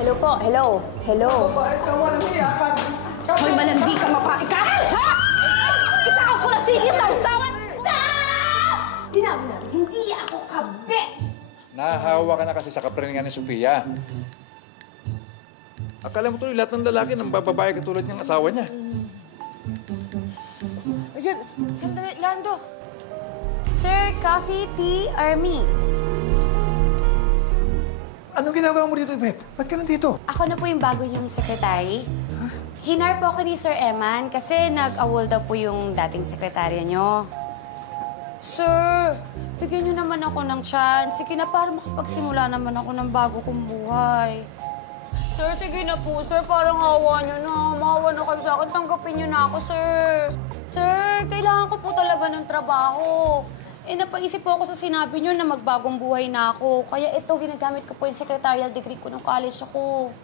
Hello po, hello. Hello. Ikaw walang iyakan. Hoy, malandi ka mapaikan! Ha? Isa kang kulasiki sa usawan! Dinamnan, hindi ako kabit! Nahahawa ka na kasi sa kapriningan ni Sofia. Akala mo tuloy lahat ng lalaki ng bababae katulad niyang asawa niya. Ayun, sandali, Lando. Sir, coffee, tea, or me? Anong ginagawa mo dito, Yvette? Ba't ka nandito? Ako na po yung bago niyong sekretary. Hinar po ako ni Sir Eman kasi nag-awol daw po yung dating sekretarya niyo. Sir, bigyan niyo naman ako ng chance. Sige na, para makapagsimula naman ako ng bago kong buhay. Sir, sige na po, sir. Parang hawa niyo na. Mahawa na kayo sa akin. Tanggapin niyo na ako, sir. Sir, kailangan ko po talaga ng trabaho. Napaisip po ako sa sinabi niyo na magbagong buhay na ako. Kaya ito, ginagamit ko po yung secretarial degree ko nung college ako.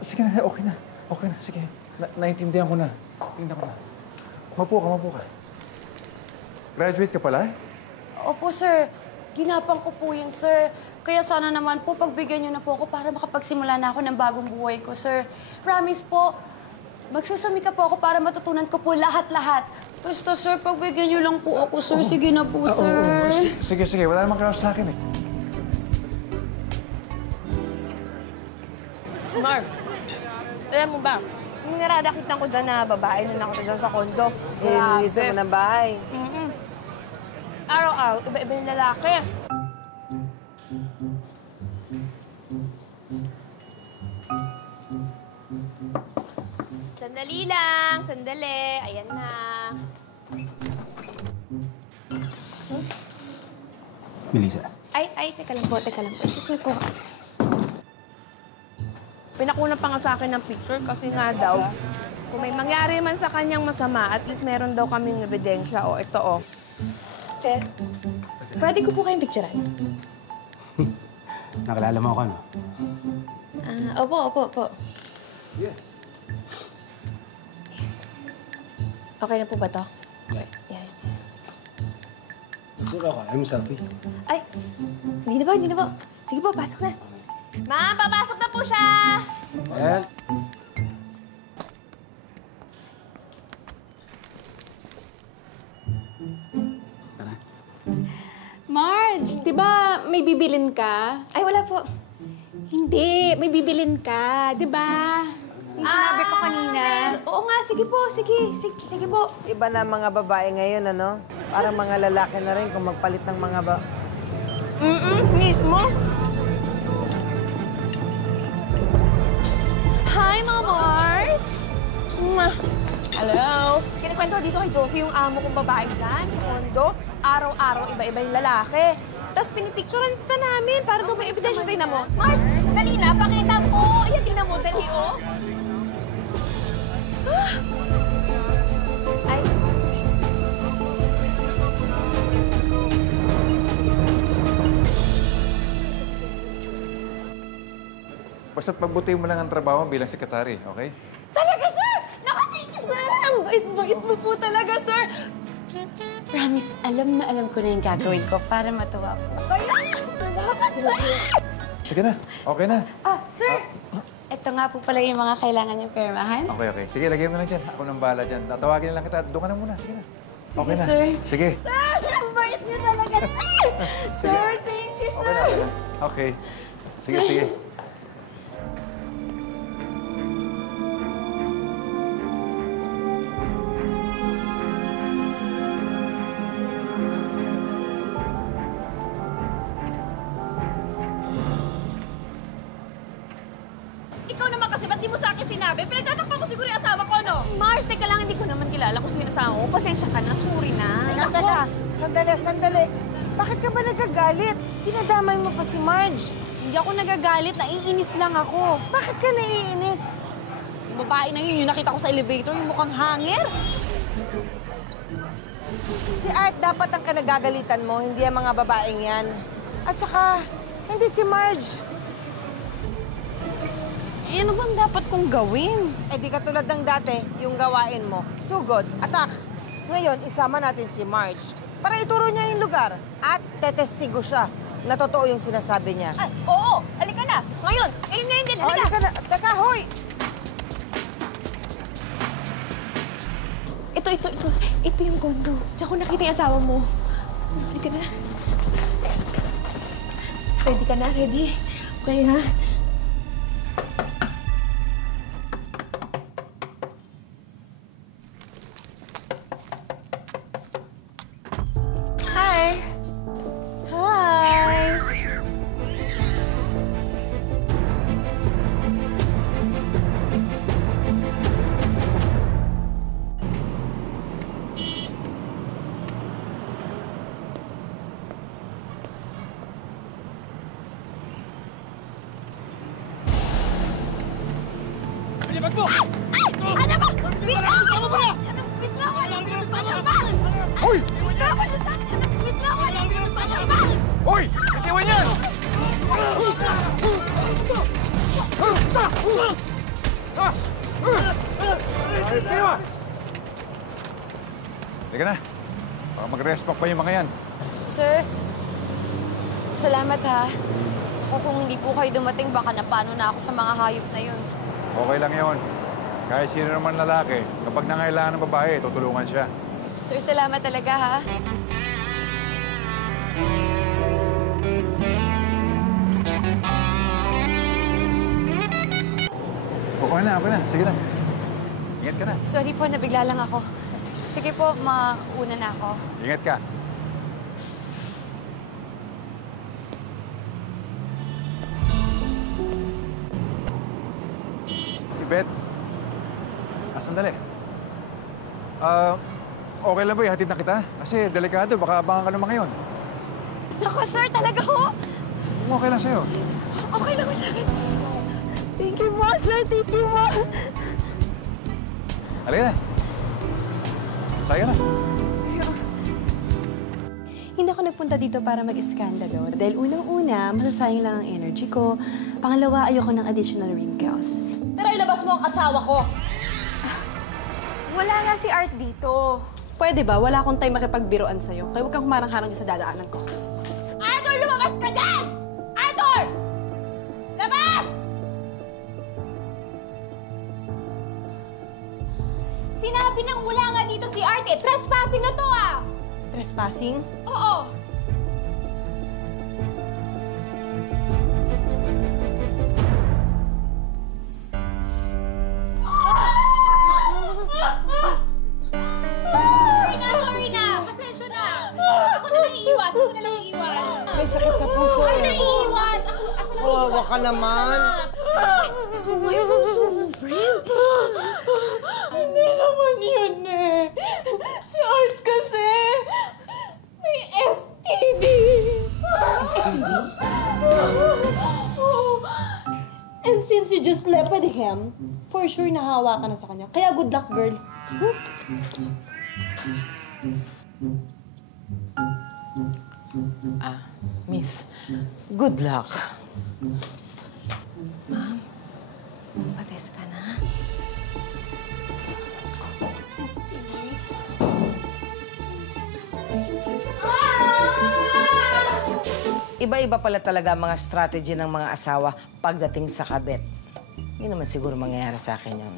Sige na, okay na. Okay na, sige. Naintindihan ko na. Naintindihan ko na. Mapo ka. Graduate ka pala? Opo, sir. Ginapang ko po yun, sir. Kaya sana naman po, pagbigyan niyo na po ako para makapagsimula na ako ng bagong buhay ko, sir. Promise po, magsusumika po ako para matutunan ko po lahat-lahat. Basta, sir, pagbigyan niyo lang po ako, sir. Sige na po, sir. Sige. Wala namang kaos sa akin eh. Marv, alam mo ba, yung nararakitan ko dyan na babae na nakita dyan sa kondo. Lilisan mo ng bahay. Araw-araw, iba-iba yung lalaki. Sandali lang, sandali. Ayan na. Melissa. Ay, teka lang po. Excuse me po. Pinakuna pa nga sa akin ng picture kasi nga daw, kung may mangyari man sa kanyang masama, at least meron daw kaming ebidensya. O, ito o. Sir, pwede ko po kayong picturean? Nakalala mo ako, no? Opo. Yeah. Okay na po ba to? Okay. Yan. Sige ako, I'm selfie. Ay, hindi na po. Sige po, pasok na. Ma'am, papasok na po siya! Ayan. Tara. Marge, di ba may bibilin ka? Ay, wala po. Hindi, may bibilin ka, di ba? Yung sinabi ko kanina. Oo nga, sige po, sige po. Iba na mga babae ngayon, ano? Parang mga lalaki na rin kung magpalit ng mga Mismo. Hi, Mama Mars! Hello! Kinikwento dito kay Josie yung amo kong babae dyan sa kondo. Araw-araw, iba-iba yung lalaki. Tapos pinipicturean pa namin para daw may ebidensya. Tingnan mo. Mars, dali na, pakita mo. Ayan, tingnan mo, dali, oh. Ay. Basta't pagbutihin mo lang ang trabaho bilang sekretary, okay? Talaga, sir! Naku, thank you, sir! Ang bait-bait mo po talaga, sir! Promise, alam ko na yung gagawin ko para matuwa po. Salamat, sir! Sige na, okay na. Sir! Ito nga po pala yung mga kailangan niyong pirmahan. Okay. Sige, lagay mo na dyan. Ako nang bahala dyan. Tatawagin na lang kita. Doon ka na muna. Sige na. Okay na. sir. Sige. Sir, ang bait niyo talaga, sir! Sir, thank you, Okay sir! na. Okay. Sige. Ikaw naman kasi, ba't di mo sa akin sinabi? Pinagtatakpan mo siguro yung asawa ko, no? Mars, teka lang, hindi ko naman kilala kung sino asawa ko. Pasensya ka na, sorry na. Sandali. Bakit ka ba nagagalit? Pinadamay mo pa si Marge. Hindi ako nagagalit, naiinis lang ako. Bakit ka naiinis? Yung babae na yun, yung nakita ko sa elevator, yung mukhang hanger. Si Art dapat ang kanagagalitan mo, hindi ang mga babaeng yan. At saka, hindi si Marge. Eh, ano bang dapat kong gawin? Eh di katulad ng dati, yung gawain mo. Sugod, attack. Ngayon, isama natin si Marge para ituro niya yung lugar at tetestigo siya na totoo yung sinasabi niya. Ay, oo! Halika na! Ngayon din! Halika! Halika na! Teka, hoy! Ito yung condo. Diyan ko nakita yung asawa mo. Halika na. Ready ka na? Ready? Okay, ha? Hi! Hi! Hoy! Hoy! Itiwan yan! Halika na. Baka mag-respect pa yung mga yan. Sir, salamat ha. Ako kung hindi po kayo dumating, baka napano na ako sa mga hayop na yun. Okay lang yun. Kahit sino naman lalaki, kapag nangailangan ng babae, tutulungan siya. Sir, salamat talaga ha. Okay na, okay na. Sige na. Ingat ka na. Sorry po, nabigla lang ako. Sige po, mauna na ako. Ingat ka. Beth, sandali. Okay lang ba ihatid na kita? Kasi delikado, baka abangan ka naman ngayon. Naku, sir, talaga ho. Kung okay lang sa'yo. Okay lang ho sa akin. Thank you, boss, sir. Thank you, boss. Halika na. Saya na. Hindi ako nagpunta dito para mag-iskandalo. Dahil unang-una, masasayang lang ang energy ko. Pangalawa, ayoko ng additional wrinkles. Pero ilabas mo ang asawa ko. Wala nga si Art dito. Pwede ba? Wala akong time makipagbiroan sa'yo. Kaya huwag kang humarang-harang sa dadaanan ko. Arthur, lumabas ka dyan! Arthur! Labas! Sinabi nang wala nga dito si Art eh. Trespassing na to ah! Trespassing? Oo! Sorry na! Pasensya na! Ako na lang iiwas! May sakit sa puso Ako na eh. iiwas! Ako na Kawawa ka naman. May puso mo, friend. Hindi naman yun eh. Si Art kasi may STD. STD? And since you just slept with him, for sure nahawa ka na sa kanya. Kaya good luck, girl. Miss, good luck. Pates ka na. Iba-iba pala talaga ang mga strategy ng mga asawa pagdating sa kabit. Hindi naman siguro mangyayari sa akin yun.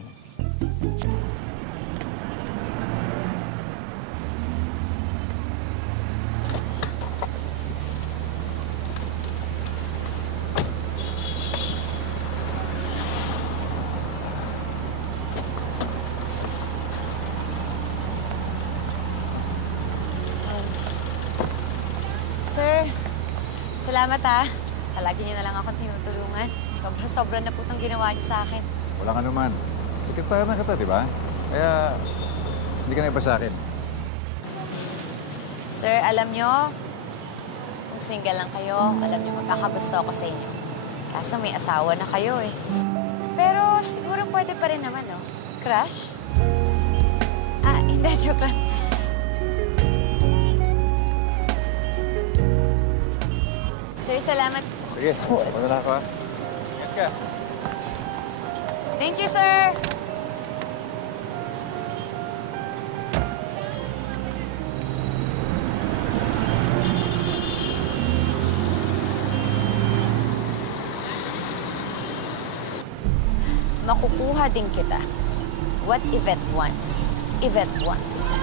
Sir, salamat ha. Palagi niyo na lang akong tinutulungan. Sobra-sobra na po itong ginawa niyo sa akin. Wala ka naman. Sekretary na kita, di ba? Kaya hindi ka na iba sa akin. Sir, alam niyo, kung single lang kayo, alam niyo magkakagusto ako sa inyo. Kaso may asawa na kayo eh. Pero siguro pwede pa rin naman, no? Crush? Hindi, joke lang. Sir, salamat. Sige, wala na ako ha. Ingat ka. Thank you, sir. makukuha din kita. What Yvette wants, Yvette wants.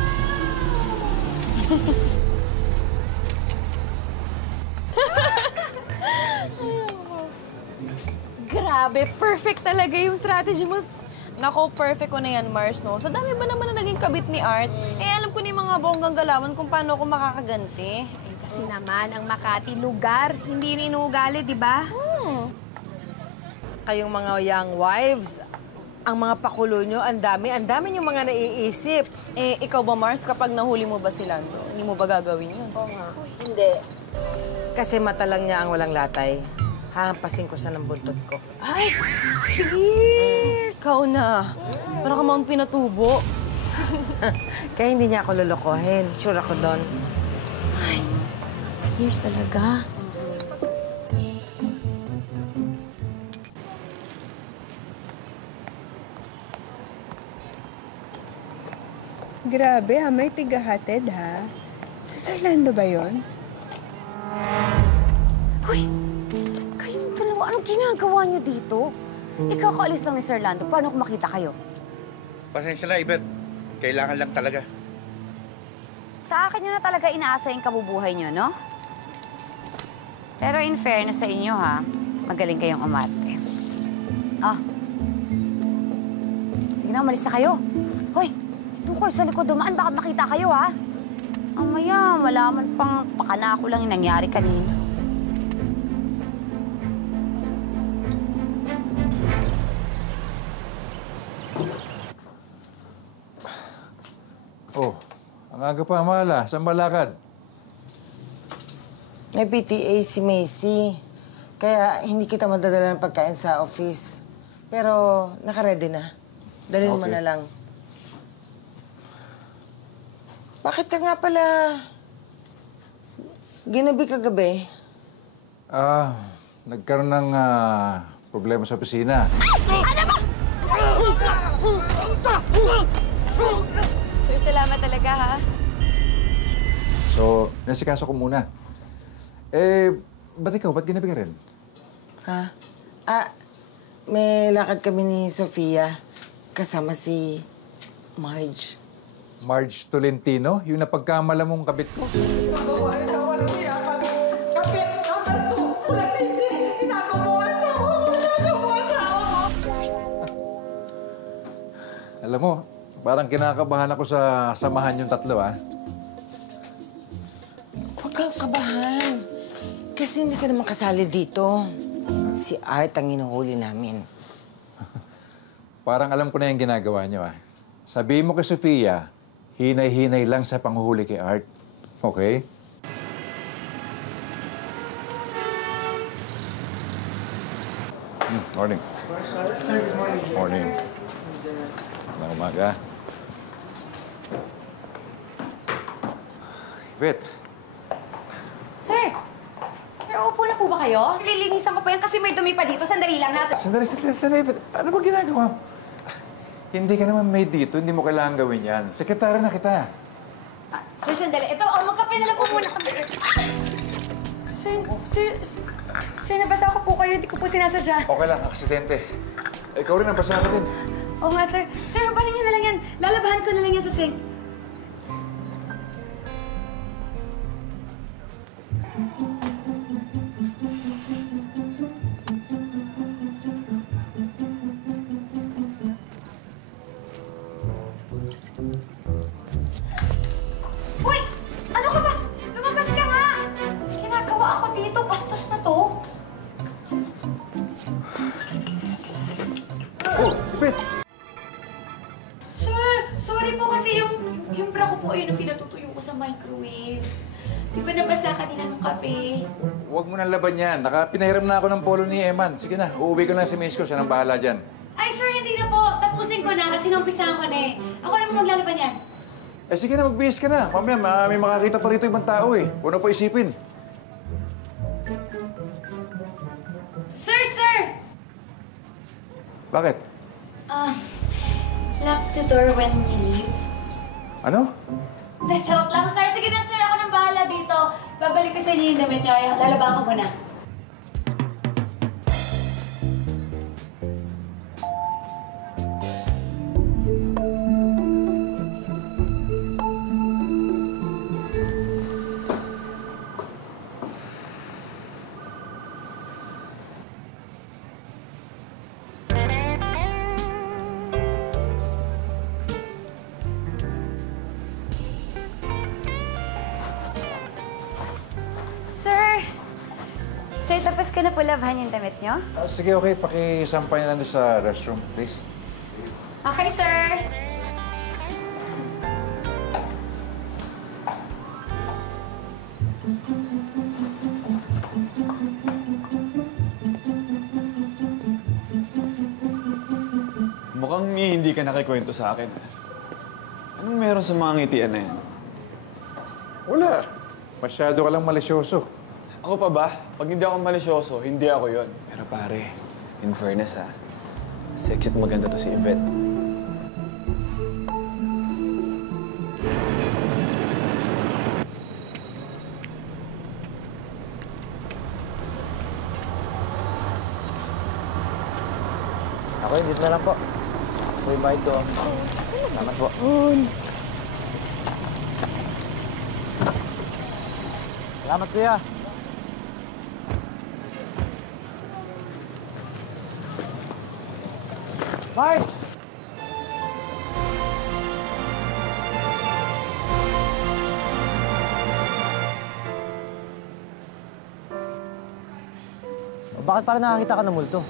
Grabe, perfect talaga yung strategy mo. Nako, perfect ko na yan, Mars, no? Sa dami ba naman na naging kabit ni Art? Alam ko na yung mga bonggang galawan kung paano ako makakaganti. Kasi naman, ang Makati, lugar. Hindi yun inuugali, di ba? Kayong mga young wives, ang mga pakulo nyo, ang dami yung mga naiisip. Ikaw ba, Mars, kapag nahuli mo ba si Lando, hindi mo ba gagawin yun? Oo nga. Hindi. Kasi mata lang niya ang walang latay. Hahampasin ko siya ng buntot ko. Ay, fierce! Ikaw na. Parang ka Mount Pinatubo. Kaya hindi niya ako lolokohin. Sure ako doon. Ay, fierce talaga. Grabe ha, may tigahatid ha. Sa Orlando ba yon? Hoy! Kayong dalawa, anong ginagawa niyo dito? Ikaw kaalis lang ni Sir Lando. Paano kung makita kayo? Pasensya na, Yvette. Kailangan lang talaga. Sa akin nyo na talaga inaasa yung kabubuhay nyo, no? Pero in fairness sa inyo, ha? Magaling kayong umarte. Ah. Sige na, umalis na kayo. Hoy! Doon kayo sa likod dumaan, baka makita kayo, ha? Mamaya, malaman pang pakanako lang yung nangyari kanina. Oh, ang aga pa, Amala. Saan ba lakad? May PTA si Macy. Kaya hindi kita madadala ng pagkain sa office. Pero nakaredy na. Dalhin mo Okay. na lang. Bakit ka nga pala ginabi kagabi? Nagkaroon ng problema sa opisina. Sir, salamat talaga, ha? So, nasikaso ko muna. Ba't ikaw? Ba't ginabi ka rin? Ha? May lakad kami ni Sofia kasama si Marge. Marge Tolentino? Yung napagkamala mong kabit ko? Alam mo, parang kinakabahan ako sa samahan yung tatlo, ah. Huwag kang kabahan. Kasi hindi ka naman kasali dito. Si Art ang inuhuli namin. Parang alam ko na yung ginagawa niyo, ah. Sabihin mo kay Sofia, hinay-hinay lang sa panghuhuli kay Art. Okay? Morning. Morning. Magandang umaga. Yvette, Sir! Sir, upo na po ba kayo? Lilinisan ko po yan kasi may dumi pa dito. Sandali lang, ha? sandali. Yvette, ano ba ginagawa mo? Hindi ka naman maid dito, hindi mo kailangan gawin yan. Sekretary na kita. Sir, sandali. Ito, magkape na lang po muna. Sir, nabasa ko po kayo. Hindi ko po sinasadya. Okay lang, aksidente. Ikaw rin, nabasa ka din. Oo nga, sir. Sir, barin niyo na lang yan. Lalabahan ko na lang yan sa sink. Uy! Ano ka ba? Lumabas ka nga! Ginagawa ako dito. Bastos na to. Oh, Yvette! Sir, sorry po kasi yung bra ko po ayun ang pinatutuyo ko sa microwave. Di ba nabasa kanina ng kape? Huwag mo nang laban yan. Pinahiram na ako ng polo ni Eman. Sige na, uuwi ko na si Miss ko. Siya nang bahala dyan. Ay, sir, hindi na po. Tapusin ko na kasi numpisahan ko na eh. Ako naman maglalaban yan. Sige na, magbihis ka na. Mamaya, may makakita pa rito ibang tao eh. Huwag na pa isipin. Sir! Bakit? Lock the door when you leave. Ano? Charot lang, sir. Sige na, sir. Ako nang bahala dito. Babalik ko sa inyo yung damit niyo. Lalabahan ko muna. ko na po labhan yung damit nyo. Sige, okay. Pakisampay na lang doon sa restroom, please. Okay, sir. Mukhang hindi ka nakikwento sa akin. Anong meron sa mga ngitian na yan? Wala. Masyado ka lang malisyoso. Ako pa ba? Pag hindi ako malisyoso, hindi ako yon. Pero pare, in fairness ha, sexy at maganda to si Yvette. Ako, dito na lang po. May bite ko. Salamat po. Salamat, kuya. Mark! Bakit parang nakakita ka ng multo?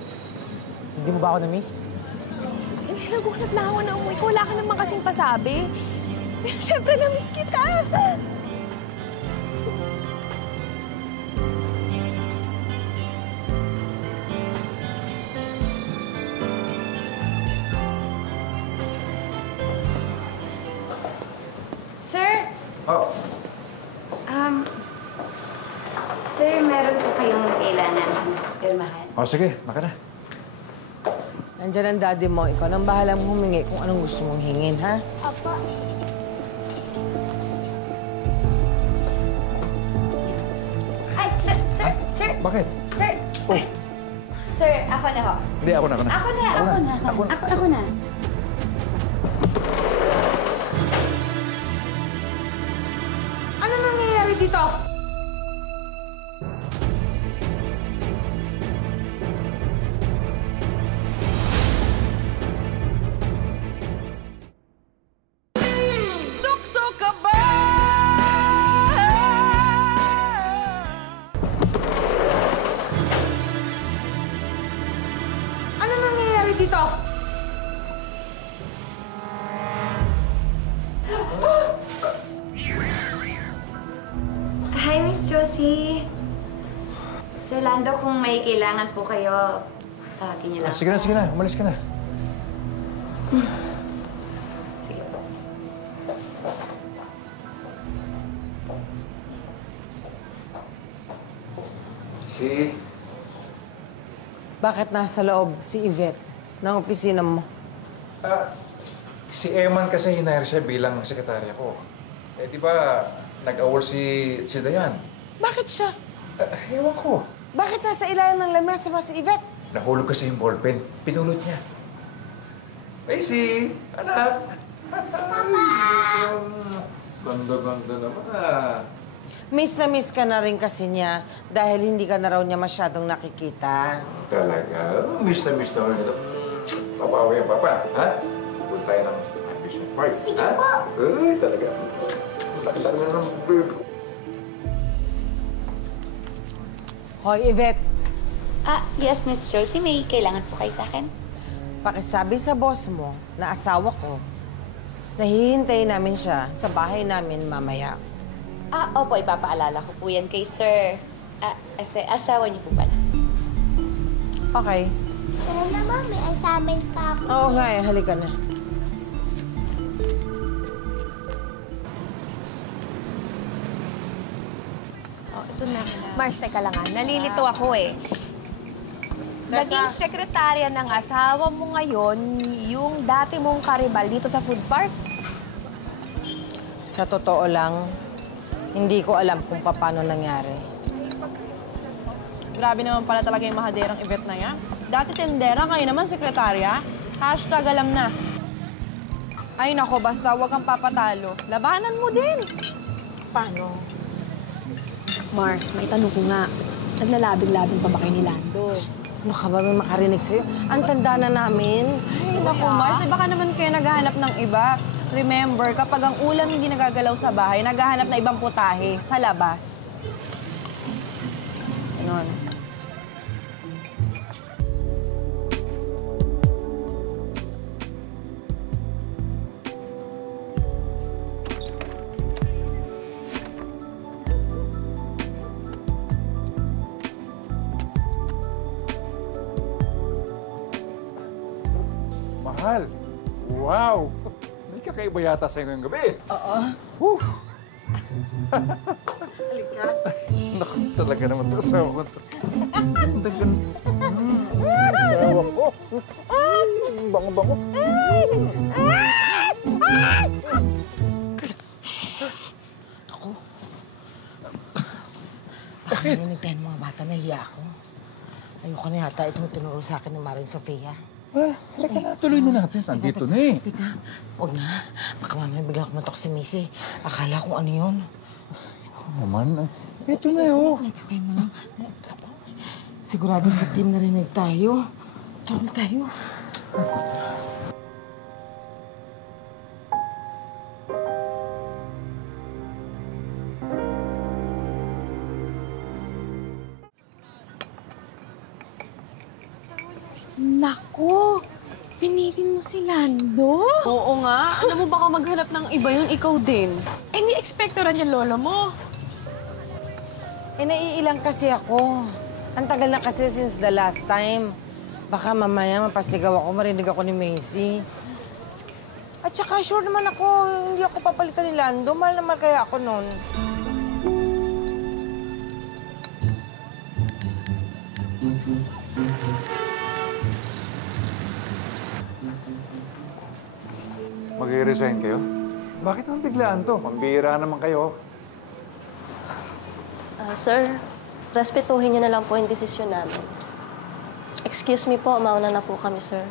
Hindi mo ba ako na-miss? Hindi, nagulat lang ako na umuwi ko. Wala ka naman kasing pasabi. Pero syempre, na-miss kita. Sir! Oh, Sir, meron po kayong kailangan pirmahan. sige. Baka na. Nandiyan ang daddy mo. Ikaw nang bahalang humingi kung anong gusto mong hingin, ha? Apa. Ay, sir! Sir! Bakit? Sir! Oh. Sir, ako na ho. Hindi, ako na. Ako na. Ano nangyayari dito? Ano nangyayari dito? Hi, Miss Josie. Sir Lando, kung may kailangan po kayo, tawagin niyo lang. Sige na. Umalis ka na. Sige po. Bakit nasa loob si Yvette ng opisina mo? Si Eman kasi hinire siya bilang sekretarya ko. Di ba, nag-award si Dayan? Bakit siya? Ewan ko. Bakit nasa ilalim ng lamesa mo si Yvette? Nahulog kasi yung ballpen. Pinulot niya. Macy! Anak! Papa! Ganda-ganda naman Miss na miss ka na rin kasi niya dahil hindi ka na raw niya masyadong nakikita. Talaga? Miss na rin ito. Papawi ang papa, ha? Punta tayo ng amusement park. Sige po! Ay, talaga. Laki na ng babe. Hoy, Yvette, Yes, Miss Josie. May kailangan po kayo sa akin? pakisabi sa boss mo na asawa ko na hihintayin namin siya sa bahay namin mamaya. Opo. Ipapaalala ko po yan kay Sir. Asawa niyo po pala. Okay. Tara na, Mami. Assignment pa ako. Oo nga eh, halika na. Ito na. Mars, teka lang nalilito ako eh. Naging sekretarya ng asawa mo ngayon yung dati mong karibal dito sa food park? Sa totoo lang, hindi ko alam kung paano nangyari. Grabe naman pala talaga yung mahaderang Yvette na yan. Dati tendera, ngayon naman sekretarya. Hashtag alam na. Ay nako, basta huwag kang papatalo. Labanan mo din. Paano? Mars, may tanong ko nga. Naglalabing-labing pa ba kayo ni Lando? Ano ka ba may makarinig sa'yo? Ang tanda na namin. Ay naku, Mars, baka naman kayo naghahanap ng iba. Remember, kapag ang ulam hindi nagagalaw sa bahay, naghahanap na ibang putahe sa labas. Ganon. Mahal. Wow! May kakaiba yata sa'yo ngayong gabi. Oo. Woo! Halika. Naku, talaga naman ito. Asawa ko ito. Asawa ko. Bango-bango. Ako. Bakit? Narinig mga bata, nahiya ako. Ayoko na yata itong tinuro sa akin ni Maring Sofia. Halika na, tuloy na natin. Sandito na eh. Teka, huwag na. Baka mamaya bigla kumatok si Missy. Akala kung ano yun. Naman, ito na yun. Next time na lang. Sigurado sa team narinig tayo. Tulong tayo. Nako! Pinitin mo si Lando? Oo nga. Alam mo, baka maghanap ng iba yun, ikaw din. Eh, ni-expectoran yung lolo mo. Eh, naiilang kasi ako. Ang tagal na kasi since the last time. Baka mamaya mapasigaw ako, marinig ako ni Macy. At saka sure naman ako, hindi ako papalitan ni Lando. Mahal na mahal kaya ako nun. Mag-i-resign kayo? Bakit naman biglaan to? Pambihira naman kayo. Sir, respetuhin niyo na lang po yung desisyon namin. Excuse me po, mauna na po kami, sir.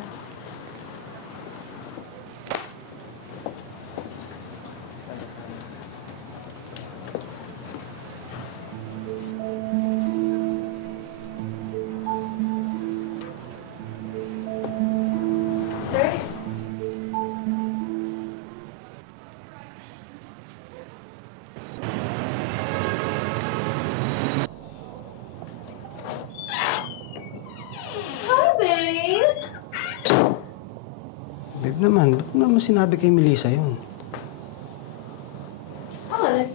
Sir? Babe naman, ba't mo naman sinabi kay Melissa yun? Bakit?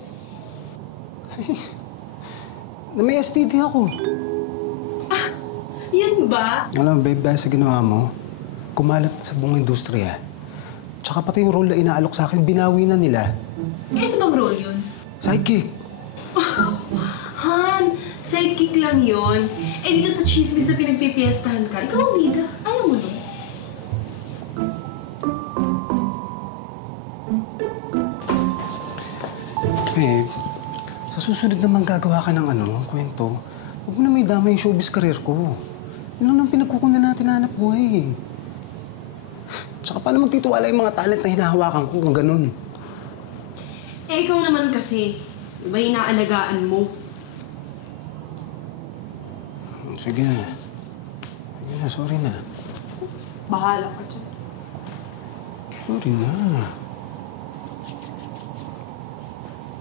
Na may STD ako. Yun ba? Alam mo, babe, dahil sa ginawa mo, kumalat sa buong industriya. Tsaka pati yung role na inaalok sa akin, binawi na nila. Eh, ano bang role yun? Sidekick. Han, sidekick lang yun. Eh, dito sa chismis na pinagpipiestahan ka, ikaw ang bida. Ayaw mo nun. Babe, sa susunod naman gagawa ka ng kwento, huwag mo na may dama yung showbiz career ko. Yun lang ang pinagkukunan natin na hanap buhay. Tsaka paano magtitiwala yung mga talent na hinahawakan ko kung ganun? Eh, ikaw naman kasi. Diba inaalagaan mo? Sige na. Sige na, sorry na. Bahala ka dyan. Sorry na.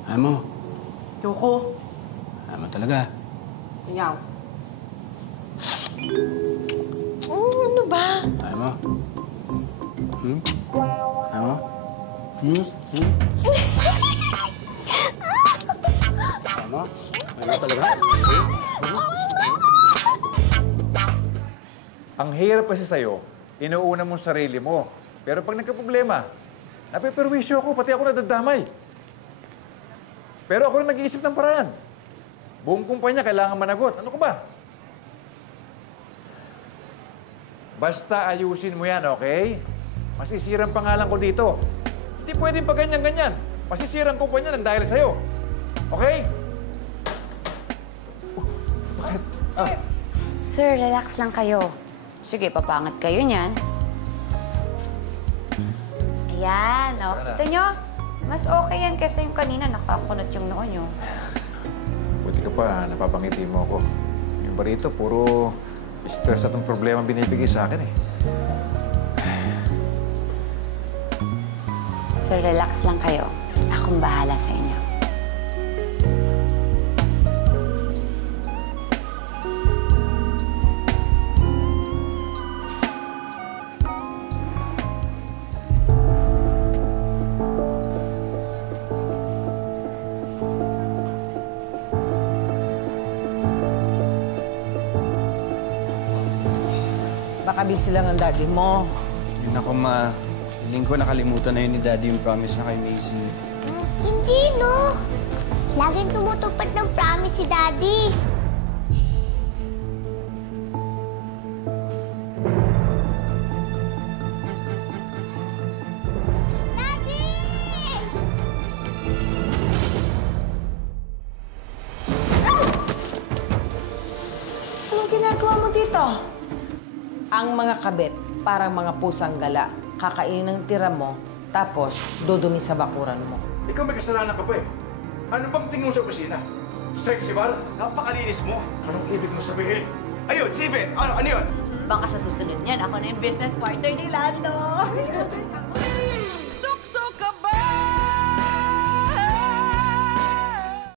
Ayaw mo? Yoko. Ayaw mo talaga? Ayaw. Ano ba? Ayaw mo? Ayaw mo? Ayaw mo? Ayaw mo talaga? Ang hirap kasi sa'yo, inuuna mong sarili mo. Pero pag nagka-problema, napiperwisyo ako, pati ako nadadamay. Pero ako rin nag-iisip ng paraan. Buong kumpanya kailangan managot. Ano ka ba? Basta ayusin mo yan, okay? Masisirang pangalan ko dito. Hindi pwedeng pa ganyan-ganyan. Masisirang kumpanya ng dahil sa'yo. Okay? Bakit? Sir, relax lang kayo. Sige, papangat kayo niyan. Ayan, o. Kita nyo? Mas okay yan kaysa yung kanina nakakunot yung noo nyo. Buti ka pa, napapangiti mo ako. Yung ba rito, puro stress at ang problema binibigay sa akin eh. Sir, relax lang kayo. Akong bahala sa inyo. Baka busy lang ang daddy mo. Naku, Ma. Hiling ko nakalimutan na yun ni Daddy yung promise niya kay Macy. Hindi, no? Laging tumutupad ng promise si Daddy. Anong ginagawa mo dito? Ang mga kabit, parang mga pusang gala. Kakainin ng tira mo, tapos dudumi sa bakuran mo. Ikaw may kasalanan ka pa eh. Ano bang tingin mo sa opisina? Sexy bar? Napakalinis mo. Anong ibig mo sabihin? Ayun, si Yvette. Ano yun? Baka sa susunod niyan, ako na yung business partner ni Lando.